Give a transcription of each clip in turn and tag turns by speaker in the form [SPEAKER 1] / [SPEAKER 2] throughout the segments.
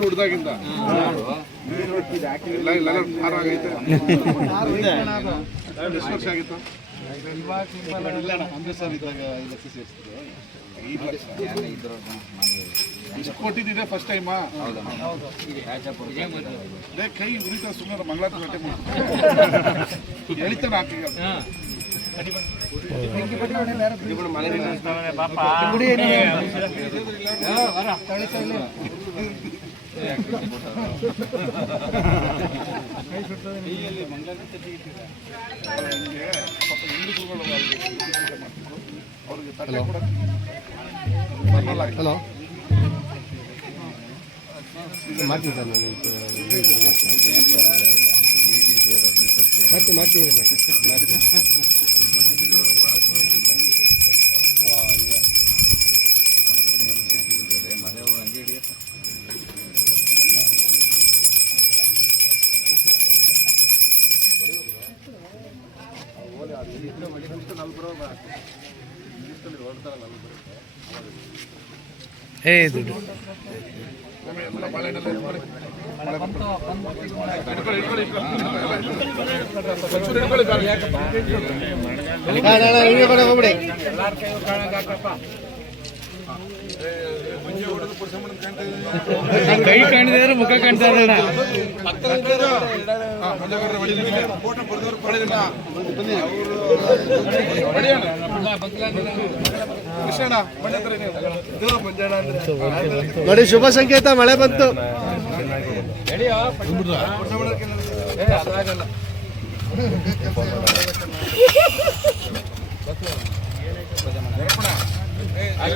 [SPEAKER 1] ಹುಡ್ದಾಗಿಂದ. ಎಷ್ಟು ವರ್ಷ ಆಗಿತ್ತು? ಇಷ್ಟು ಕೊಟ್ಟಿದ್ದಿದೆ ಫಸ್ಟ್ ಟೈಮಾ ಲೇ ಕೈ ಉರಿತ ಸುಮ್ಮನೆ ಮಂಗಳಾರ ಗಂಟೆ ಎಳಿತಾನೆ ಹಾಕಿ ಪಾಪ
[SPEAKER 2] ಹಲೋ ಮಾಡ್ತೀನಿ ಸರ್ ನಾನು ಮಾಡ್ತೀನಿ ಮಾಡ್ತೀನಿ
[SPEAKER 3] ಏ ದುಡ್ಡು
[SPEAKER 1] ಇಟ್ಕೊಳ್ಳಿ, ಇಟ್ಕೊಳ್ಳಿ. ಒಂಚೂರು ಇಟ್ಕೊಳ್ಳಿ ಗಾಡಿ.
[SPEAKER 2] ಹೋಗ್ಬಿಡಿ
[SPEAKER 3] ಕೈ ಕಾಣಿದ್ರೆ ಮುಖ ಕಾಣ್ತಾ ಇರೋಣ.
[SPEAKER 2] ನೋಡಿ ಶುಭ ಸಂಕೇತ ಮಳೆ ಬಂತು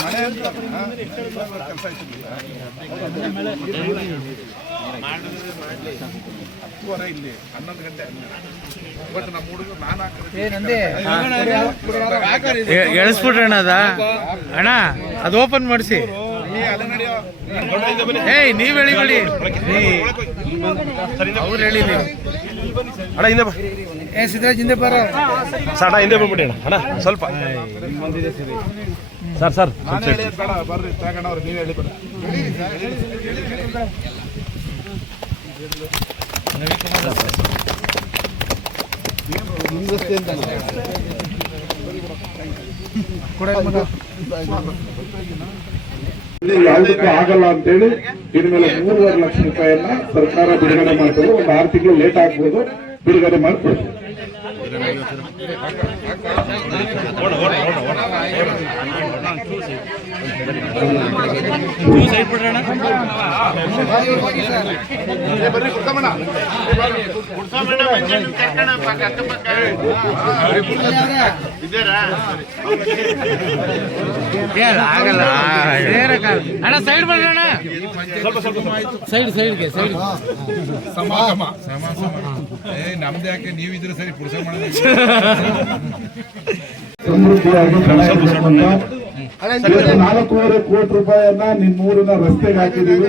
[SPEAKER 1] ಮಳೆ ಅಂತ ಹಾ, ಕೆಲ್ಸ ಆಯ್ತು. ಹತ್ತುವರೆ ಇಲ್ಲಿ ಹನ್ನೊಂದು ಗಂಟೆ ಬಟ್ ನಮ್ಮ ಹುಡುಗರು ನಾನು ಹಾಕಿದ್ರೆ
[SPEAKER 3] ಎಳಿಸ್ಬಿಟ್ರಣ್ಣ ಅದ? ಅಣ್ಣ ಅದು ಓಪನ್ ಮಾಡಿಸಿ. ಏಯ್ ನೀವ್ ಎಳಿಬೇಡಿ ಅವ್ರು ಹೇಳಿ ನೀವು.
[SPEAKER 4] ಅಣ್ಣ ಹಿಂದೆ ಬಾ.
[SPEAKER 3] ಏ ಸಿದ್ದರಾಜ್ ಹಿಂದೆ ಬರೋ.
[SPEAKER 4] ಸಣ್ಣ ಅಣ್ಣ ಹಿಂದೆ ಬಂದ್ಬಿಡಿ ಅಣ್ಣ. ಅಣ್ಣ ಸ್ವಲ್ಪ. Sir sir.
[SPEAKER 1] ನಾನು ಹೇಳಿದ್ ಬೇಡ ಬರ್ರಿ ತಗೊಂಡವ್ರು ನೀವೇ ಹೇಳಿ ಬೇಡ ಯಾವುದಕ್ಕೂ ಆಗಲ್ಲ ಅಂತೇಳಿ ಇನ್ಮೇಲೆ ಮೂರುವರೆ ಲಕ್ಷ ರೂಪಾಯಿಯನ್ನ ಸರ್ಕಾರ ಬಿಡುಗಡೆ ಮಾಡ್ತದೆ. ಒಂದು ಆರು ತಿಂಗಳು ಲೇಟ್ ಆಗ್ಬೋದು. ಬಿಡುಗಡೆ ಕುಡ್ಸಮಣ್ಣ.
[SPEAKER 3] ಆಗಲ್ಲ ಅಣ್ಣ ಸೈಡ್ ಬರ್ರಿ ಅಣ್ಣ ಸೈಡ್ ಸೈಡ್ಗೆ ಸೈಡ್
[SPEAKER 1] ಸಮಾಗಮ
[SPEAKER 5] ನಮ್ದು ಯಾಕೆ ನೀವಿದ್ರೆ ಸರಿ ಪುರುಷ ಮಾಡೋದು
[SPEAKER 1] ನಾಲ್ಕೂವರೆ ಕೋಟಿ ರೂಪಾಯಿಯನ್ನ ನಿಮ್ಮೂರಿನ ರಸ್ತೆಗೆ ಹಾಕಿದೀವಿ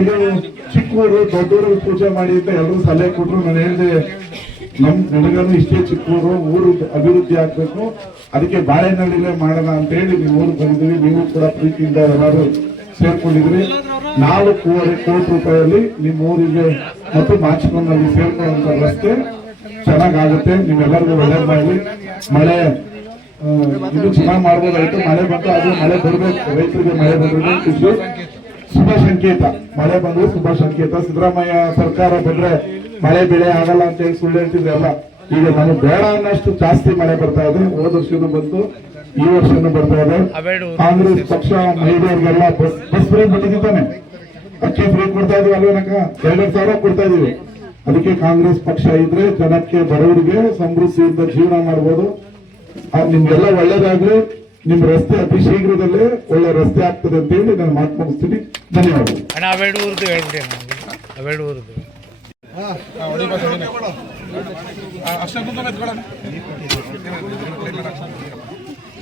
[SPEAKER 1] ಇದು ಚಿಕ್ಕೂರು ದೊಡ್ಡೂರು ಪೂಜೆ ಮಾಡಿ ಅಂತ ಎಲ್ಲರೂ ಸಲಹೆ ಕೊಟ್ರು. ನಾನು ಹೇಳಿದೆ ನಮ್ ನನಗನು ಇಷ್ಟೇ ಚಿಕ್ಕೂರು ಊರು ಅಭಿವೃದ್ಧಿ ಆಗ್ಬೇಕು. ಅದಕ್ಕೆ ಬಾಳೆನಳ್ಳಿಲೇ ಮಾಡೋಣ ಅಂತ ಹೇಳಿ ನೀವು ಊರಿಗೆ ಬಂದಿದ್ದೀವಿ. ನೀವು ಕೂಡ ಪ್ರೀತಿಯಿಂದ ಎಲ್ಲರೂ ಸೇರ್ಕೊಂಡಿದ್ರಿ ನಾಲ್ಕೂವರೆ ಕೋಟಿ ರೂಪಾಯಿಯಲ್ಲಿ ನಿಮ್ಮ ಊರಿಗೆ ಮತ್ತು ಮಾಚಿಕೊಂಡಲ್ಲಿ ಸೇರ್ಕೊಳ್ಳುವಂತ ರಸ್ತೆ ಚೆನ್ನಾಗಾಗುತ್ತೆ. ನಿಮ್ಮೆಲ್ಲರಿಗೂ ಒಳ್ಳೇದು ಮಾಡಲಿ ಮಳೆ ಇದು ಮಳೆ ಬಂತು ಅದು ಮಳೆ ಬರಬೇಕು. ರೈತರಿಗೆ ಮಳೆ ಬರಬೇಕು ಶುಭ ಸಂಕೇತ. ಮಳೆ ಬಂದ್ರೆ ಶುಭ ಸಂಕೇತ. ಸಿದ್ದರಾಮಯ್ಯ ಸರ್ಕಾರ ಬಂದ್ರೆ ಮಳೆ ಬೆಳೆ ಆಗಲ್ಲ ಅಂತ ಹೇಳಿ ಸುಳ್ಳು ಹೇಳ್ತಿದ್ರಲ್ಲ ಈಗ ನಮಗೆ ಬೇಡ ಅನ್ನಷ್ಟು ಜಾಸ್ತಿ ಮಳೆ ಬರ್ತಾ ಇದೆ. ಹೋದ ವರ್ಷನೂ ಬಂತು, ಈ ವರ್ಷನೂ ಬರ್ತಾ ಇದೆ. ಕಾಂಗ್ರೆಸ್ ಪಕ್ಷ ಮಹಿಳೆಯರಿಗೆಲ್ಲ ಬಸ್ ಬಸ್ ಫ್ರೀ ಬಿಟ್ಟಿದ್ದಾನೆ. ಅಕ್ಕಿ ಫ್ರೀ ಕೊಡ್ತಾ ಇದೀವಿ ಅಲ್ವೇನಕ್ಕ? ಎರಡೆರಡು ಸಾವಿರ ಕೊಡ್ತಾ ಇದೀವಿ. ಅದಕ್ಕೆ ಕಾಂಗ್ರೆಸ್ ಪಕ್ಷ ಇದ್ರೆ ಜನಕ್ಕೆ ಬಡವರಿಗೆ ಸಮೃದ್ಧಿಯಿಂದ ಜೀವನ ಮಾಡ್ಬೋದು. ಆ, ನಿಮ್ಗೆಲ್ಲ ಒಳ್ಳೇದಾಗ್ಲಿ. ನಿಮ್ ರಸ್ತೆ ಅತಿ ಶೀಘ್ರದಲ್ಲೇ ಒಳ್ಳೆ ರಸ್ತೆ ಆಗ್ತದೆ ಅಂತ ಹೇಳಿ ನಾನು ಮಾತು ಮುಗಿಸ್ತೀನಿ. ಧನ್ಯವಾದ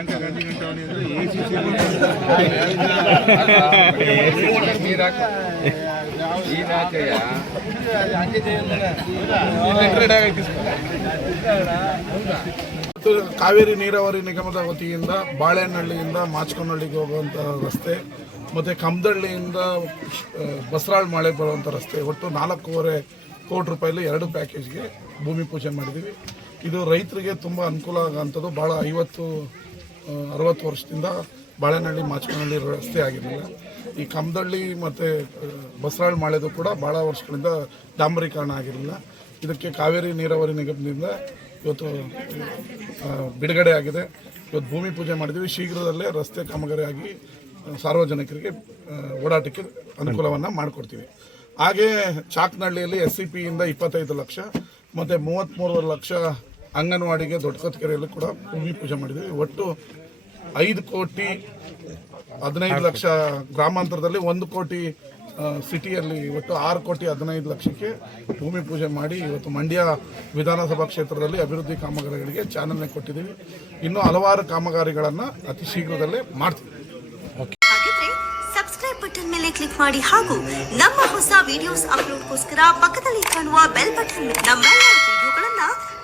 [SPEAKER 1] ಕಾವೇರಿ ನೀರಾವರಿ ನಿಗಮದ ವತಿಯಿಂದ ಬಾಳೆಹಣ್ಣಳ್ಳಿಯಿಂದ ಮಾಚ್ಕೊನಹಳ್ಳಿಗೆ ಹೋಗುವಂಥ ರಸ್ತೆ ಮತ್ತು ಕಮ್ದಳ್ಳಿಯಿಂದ ಆ, ಬಸರಾಳ್ ಮಳೆ ಬರುವಂಥ ರಸ್ತೆ ಒಟ್ಟು ನಾಲ್ಕೂವರೆ ಕೋಟಿ ರೂಪಾಯಿಲಿ ಎರಡು ಪ್ಯಾಕೇಜ್ಗೆ ಭೂಮಿ ಪೂಜೆ ಮಾಡಿದೀವಿ ಇದು ರೈತರಿಗೆ ತುಂಬ ಅನುಕೂಲ ಆಗೋಂಥದ್ದು ಭಾಳ ಐವತ್ತು ಅರವತ್ತು ವರ್ಷದಿಂದ ಬಾಳೆನಹಳ್ಳಿ ಮಾಚಕನಹಳ್ಳಿ ರಸ್ತೆ ಆಗಿರಲಿಲ್ಲ. ಈ ಕಮದಳ್ಳಿ ಮತ್ತು ಬಸರಾಳ್ ಮಾಳೆದು ಕೂಡ ಭಾಳ ವರ್ಷಗಳಿಂದ ಡಾಂಬರೀಕರಣ ಆಗಿರಲಿಲ್ಲ. ಇದಕ್ಕೆ ಕಾವೇರಿ ನೀರಾವರಿ ನಿಗಮದಿಂದ ಇವತ್ತು ಬಿಡುಗಡೆ ಆಗಿದೆ. ಇವತ್ತು ಭೂಮಿ ಪೂಜೆ ಮಾಡಿದ್ವಿ ಶೀಘ್ರದಲ್ಲೇ ರಸ್ತೆ ಕಾಮಗಾರಿ ಆಗಿ ಸಾರ್ವಜನಿಕರಿಗೆ ಓಡಾಟಕ್ಕೆ ಅನುಕೂಲವನ್ನು ಮಾಡಿಕೊಡ್ತೀವಿ. ಹಾಗೆ ಚಾಕ್ನಹಳ್ಳಿಯಲ್ಲಿ ಎಸ್ ಸಿ ಪಿಯಿಂದ ಇಪ್ಪತ್ತೈದು ಲಕ್ಷ, ಮತ್ತು ಮೂವತ್ತ್ಮೂರು ಲಕ್ಷ ಅಂಗನವಾಡಿಗೆ ದೊಡ್ಡ ಕತ್ಕೆರೆಯಲ್ಲಿ ಕೂಡ ಭೂಮಿ ಪೂಜೆ ಮಾಡಿದ್ದೀವಿ ಒಟ್ಟು ಐದು ಕೋಟಿ ಹದಿನೈದು ಲಕ್ಷ ಗ್ರಾಮಾಂತರದಲ್ಲಿ ಒಂದು ಕೋಟಿ ಸಿಟಿಯಲ್ಲಿ ಇವತ್ತು ಆರು ಕೋಟಿ ಹದಿನೈದು ಲಕ್ಷಕ್ಕೆ ಭೂಮಿ ಪೂಜೆ ಮಾಡಿ ಇವತ್ತು ಮಂಡ್ಯ ವಿಧಾನಸಭಾ ಕ್ಷೇತ್ರದಲ್ಲಿ ಅಭಿವೃದ್ಧಿ ಕಾಮಗಾರಿಗಳಿಗೆ ಚಾಲನೆ ಕೊಟ್ಟಿದ್ದೀವಿ. ಇನ್ನೂ ಹಲವಾರು ಕಾಮಗಾರಿಗಳನ್ನು ಅತಿ ಶೀಘ್ರದಲ್ಲೇ ಮಾಡ್ತೀವಿ.
[SPEAKER 6] ಸಬ್ಸ್ಕ್ರೈಬ್ ಬಟನ್ ಮೇಲೆ ಕ್ಲಿಕ್ ಮಾಡಿ ಹಾಗೂ ನಮ್ಮ ಹೊಸ ವಿಡಿಯೋಸ್ ಅಪ್ಲೋಡ್ಗೋಸ್ಕರ ಪಕ್ಕದಲ್ಲಿ ಕಾಣುವ ಬೆಲ್ ಬಟನ್ ನಮ್ಮೆಲ್ಲ ವಿಡಿಯೋಗಳನ್ನ